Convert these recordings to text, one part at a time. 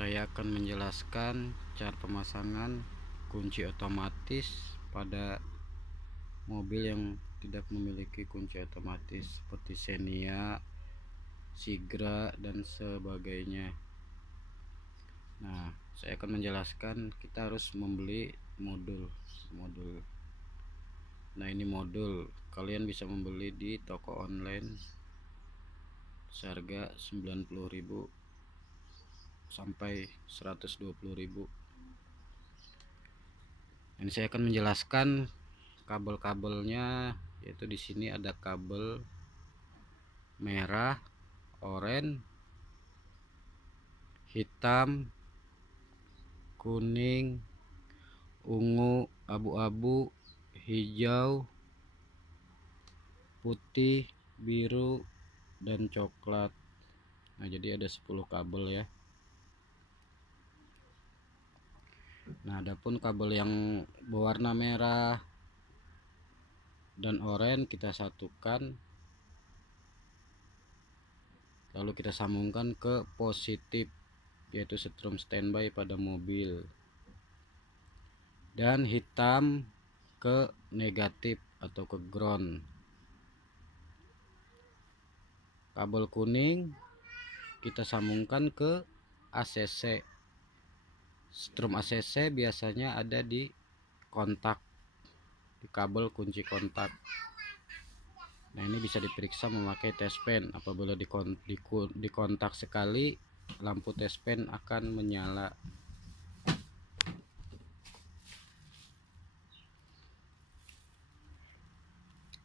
Saya akan menjelaskan cara pemasangan kunci otomatis pada mobil yang tidak memiliki kunci otomatis seperti Xenia, Sigra dan sebagainya. Nah, saya akan menjelaskan kita harus membeli modul. Nah, ini modul. Kalian bisa membeli di toko online seharga 90.000 sampai 120.000. Ini saya akan menjelaskan kabel-kabelnya, yaitu di sini ada kabel merah, oranye, hitam, kuning, ungu, abu-abu, hijau, putih, biru, dan coklat. Nah, jadi ada 10 kabel ya. Nah, adapun kabel yang berwarna merah dan oranye kita satukan, lalu kita sambungkan ke positif, yaitu strom standby pada mobil, dan hitam ke negatif atau ke ground. Kabel kuning kita sambungkan ke ACC. Strom ACC biasanya ada di kontak, di kabel kunci kontak. Nah, ini bisa diperiksa memakai test pen. Apabila dikontak sekali, lampu test pen akan menyala.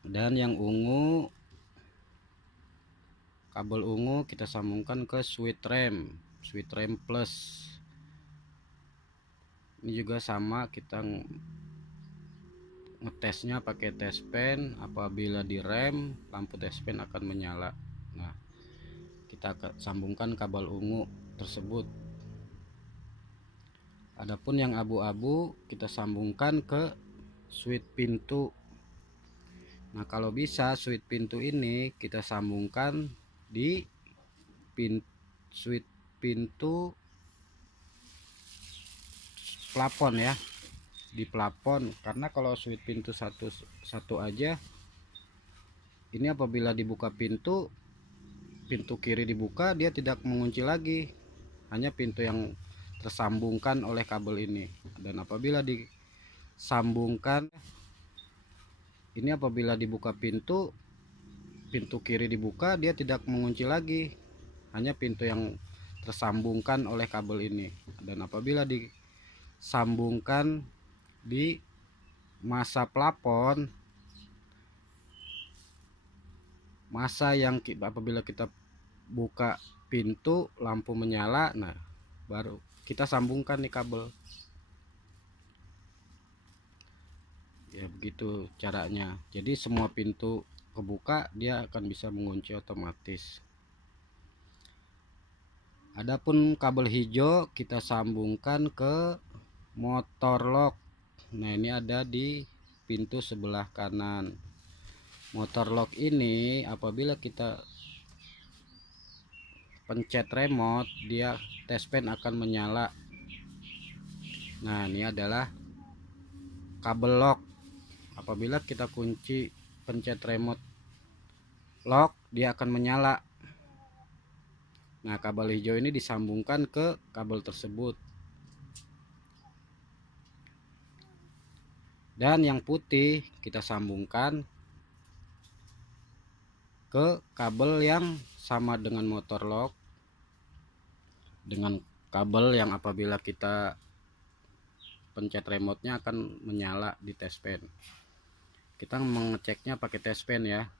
Dan yang ungu, kabel ungu kita sambungkan ke switch rem plus. Ini juga sama, kita ngetesnya pakai test pen. Apabila di rem, lampu test pen akan menyala. Nah, kita akan sambungkan kabel ungu tersebut. Adapun yang abu-abu kita sambungkan ke switch pintu. Nah, kalau bisa switch pintu ini kita sambungkan di switch pintu plafon ya, di plafon, karena kalau switch pintu satu aja, ini apabila dibuka pintu kiri dibuka, dia tidak mengunci lagi, hanya pintu yang tersambungkan oleh kabel ini. Dan apabila disambungkan ini, apabila dibuka pintu kiri dibuka, dia tidak mengunci lagi, hanya pintu yang tersambungkan oleh kabel ini. Dan apabila disambungkan di masa plafon, masa yang apabila kita buka pintu lampu menyala, nah baru kita sambungkan nih kabel. Ya, begitu caranya. Jadi semua pintu kebuka, dia akan bisa mengunci otomatis. Adapun kabel hijau kita sambungkan ke motor lock. Nah, ini ada di pintu sebelah kanan. Motor lock ini apabila kita pencet remote, dia test pen akan menyala. Nah, ini adalah kabel lock. Apabila kita kunci pencet remote lock, dia akan menyala. Nah, kabel hijau ini disambungkan ke kabel tersebut. Dan yang putih kita sambungkan ke kabel yang sama dengan motor lock, dengan kabel yang apabila kita pencet remote-nya akan menyala di test pen. Kita mengeceknya pakai test pen ya.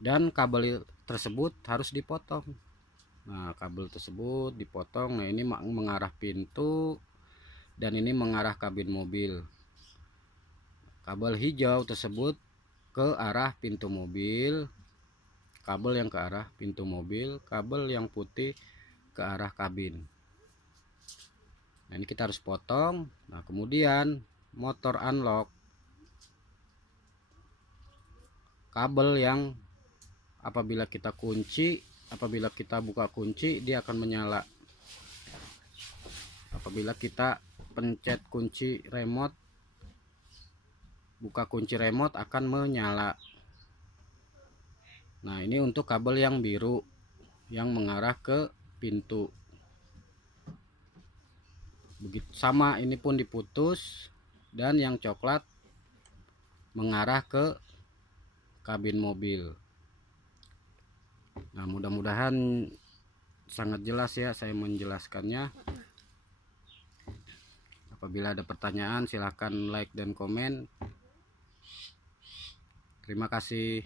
Dan kabel tersebut harus dipotong. Nah, kabel tersebut dipotong. Nah, ini mengarah pintu dan ini mengarah kabin mobil. Kabel hijau tersebut ke arah pintu mobil, kabel yang ke arah pintu mobil, kabel yang putih ke arah kabin. Nah, ini kita harus potong. Nah, kemudian motor unlock, kabel yang apabila kita kunci apabila kita buka kunci dia akan menyala. Apabila kita pencet kunci remote, buka kunci remote akan menyala. Nah, ini untuk kabel yang biru yang mengarah ke pintu. Begitu sama, ini pun diputus, dan yang coklat mengarah ke kabin mobil. Nah, mudah-mudahan sangat jelas ya saya menjelaskannya. Apabila ada pertanyaan silahkan like dan komen. Terima kasih.